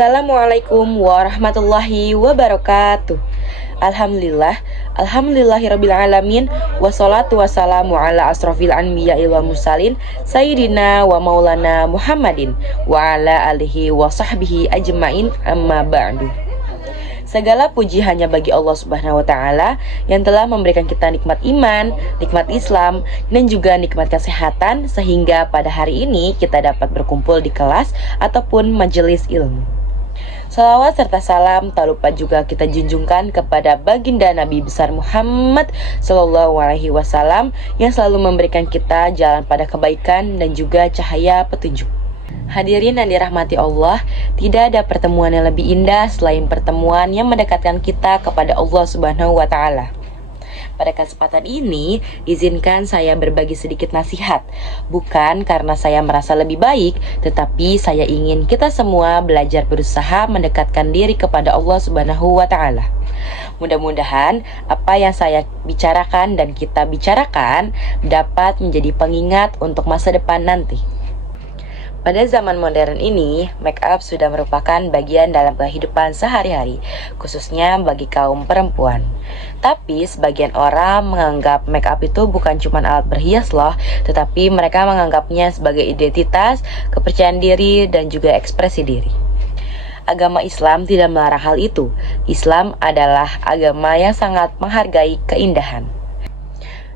Assalamualaikum warahmatullahi wabarakatuh. Alhamdulillahirrabbilalamin. Wassalatu wassalamu ala asrofil anbiya'i wal mursalin Sayyidina wa maulana Muhammadin wa ala alihi wa sahbihi ajma'in, amma ba'du. Segala puji hanya bagi Allah Subhanahu wa Ta'ala yang telah memberikan kita nikmat iman, nikmat Islam, dan juga nikmat kesehatan, sehingga pada hari ini kita dapat berkumpul di kelas ataupun majelis ilmu. Salawat serta salam tak lupa juga kita junjungkan kepada baginda Nabi besar Muhammad Sallallahu Alaihi Wasallam yang selalu memberikan kita jalan pada kebaikan dan juga cahaya petunjuk. Hadirin yang dirahmati Allah, tidak ada pertemuan yang lebih indah selain pertemuan yang mendekatkan kita kepada Allah Subhanahu wa Ta'ala. Pada kesempatan ini, izinkan saya berbagi sedikit nasihat. Bukan karena saya merasa lebih baik, tetapi saya ingin kita semua belajar berusaha mendekatkan diri kepada Allah Subhanahu wa Ta'ala. Mudah-mudahan apa yang saya bicarakan dan kita bicarakan dapat menjadi pengingat untuk masa depan nanti. Pada zaman modern ini, make up sudah merupakan bagian dalam kehidupan sehari-hari, khususnya bagi kaum perempuan. Tapi sebagian orang menganggap make up itu bukan cuma alat berhias loh, tetapi mereka menganggapnya sebagai identitas, kepercayaan diri, dan juga ekspresi diri. Agama Islam tidak melarang hal itu. Islam adalah agama yang sangat menghargai keindahan.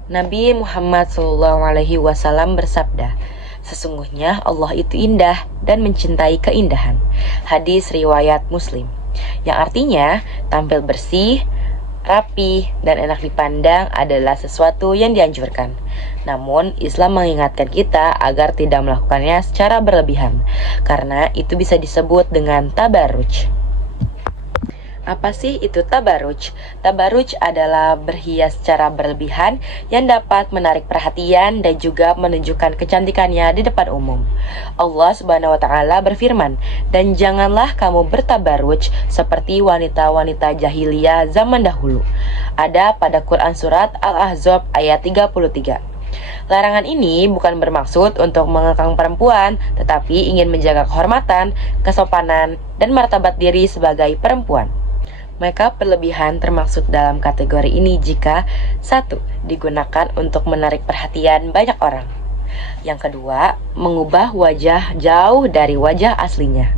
Nabi Muhammad SAW bersabda, "Sesungguhnya Allah itu indah dan mencintai keindahan." Hadis riwayat Muslim. Yang artinya tampil bersih, rapi, dan enak dipandang adalah sesuatu yang dianjurkan. Namun Islam mengingatkan kita agar tidak melakukannya secara berlebihan, karena itu bisa disebut dengan tabarruj. Apa sih itu tabarruj? Tabarruj adalah berhias secara berlebihan yang dapat menarik perhatian dan juga menunjukkan kecantikannya di depan umum. Allah Subhanahu wa Ta'ala berfirman, "Dan janganlah kamu bertabarruj seperti wanita-wanita jahiliyah zaman dahulu." Ada pada Quran surat Al-Ahzab ayat 33. Larangan ini bukan bermaksud untuk mengekang perempuan, tetapi ingin menjaga kehormatan, kesopanan, dan martabat diri sebagai perempuan. Makeup berlebihan termasuk dalam kategori ini jika 1. Digunakan untuk menarik perhatian banyak orang. Yang kedua, mengubah wajah jauh dari wajah aslinya.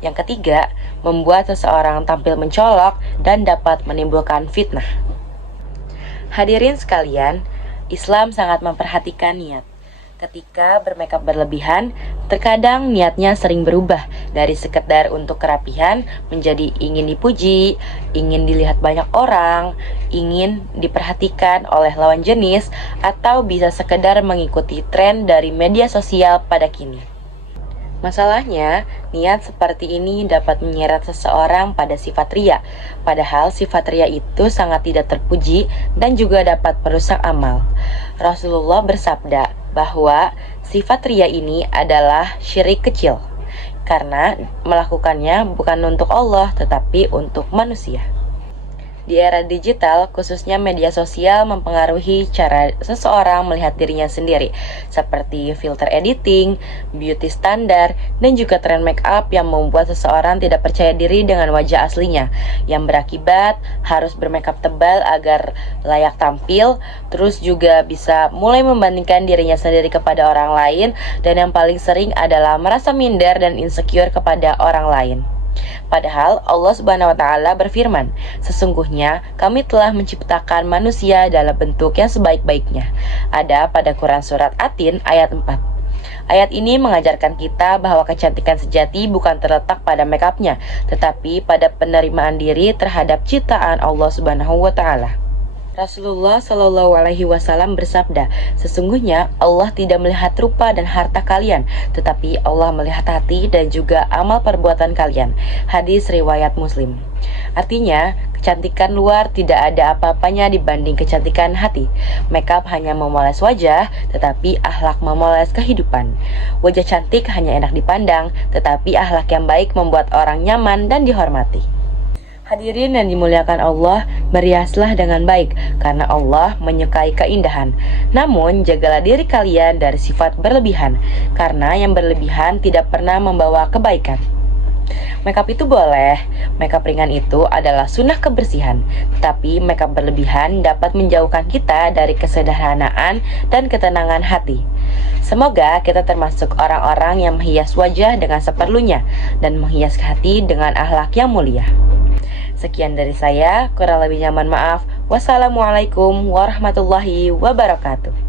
Yang ketiga, membuat seseorang tampil mencolok dan dapat menimbulkan fitnah. Hadirin sekalian, Islam sangat memperhatikan niat. Ketika bermakeup berlebihan, terkadang niatnya sering berubah dari sekedar untuk kerapihan menjadi ingin dipuji, ingin dilihat banyak orang, ingin diperhatikan oleh lawan jenis, atau bisa sekedar mengikuti tren dari media sosial pada kini. Masalahnya, niat seperti ini dapat menyeret seseorang pada sifat riya, padahal sifat riya itu sangat tidak terpuji dan juga dapat merusak amal. Rasulullah bersabda bahwa sifat riya ini adalah syirik kecil, karena melakukannya bukan untuk Allah tetapi untuk manusia. Di era digital, khususnya media sosial mempengaruhi cara seseorang melihat dirinya sendiri, seperti filter editing, beauty standar, dan juga tren make up yang membuat seseorang tidak percaya diri dengan wajah aslinya, yang berakibat harus bermakeup tebal agar layak tampil, terus juga bisa mulai membandingkan dirinya sendiri kepada orang lain, dan yang paling sering adalah merasa minder dan insecure kepada orang lain. Padahal Allah Subhanahu wa Ta'ala berfirman, "Sesungguhnya kami telah menciptakan manusia dalam bentuk yang sebaik-baiknya." Ada pada Quran surat At-Tin ayat 4. Ayat ini mengajarkan kita bahwa kecantikan sejati bukan terletak pada makeupnya, tetapi pada penerimaan diri terhadap ciptaan Allah Subhanahu wa Ta'ala. Rasulullah Shallallahu Alaihi Wasallam bersabda, "Sesungguhnya Allah tidak melihat rupa dan harta kalian, tetapi Allah melihat hati dan juga amal perbuatan kalian." Hadis riwayat Muslim. Artinya, kecantikan luar tidak ada apa-apanya dibanding kecantikan hati. Makeup hanya memoles wajah, tetapi akhlak memoles kehidupan. Wajah cantik hanya enak dipandang, tetapi akhlak yang baik membuat orang nyaman dan dihormati. Hadirin yang dimuliakan Allah, berhiaslah dengan baik, karena Allah menyukai keindahan. Namun, jagalah diri kalian dari sifat berlebihan, karena yang berlebihan tidak pernah membawa kebaikan. Makeup itu boleh. Makeup ringan itu adalah sunnah kebersihan, tapi makeup berlebihan dapat menjauhkan kita dari kesederhanaan dan ketenangan hati. Semoga kita termasuk orang-orang yang menghias wajah dengan seperlunya dan menghias hati dengan akhlak yang mulia. Sekian dari saya, kurang lebihnya mohon maaf. Wassalamualaikum warahmatullahi wabarakatuh.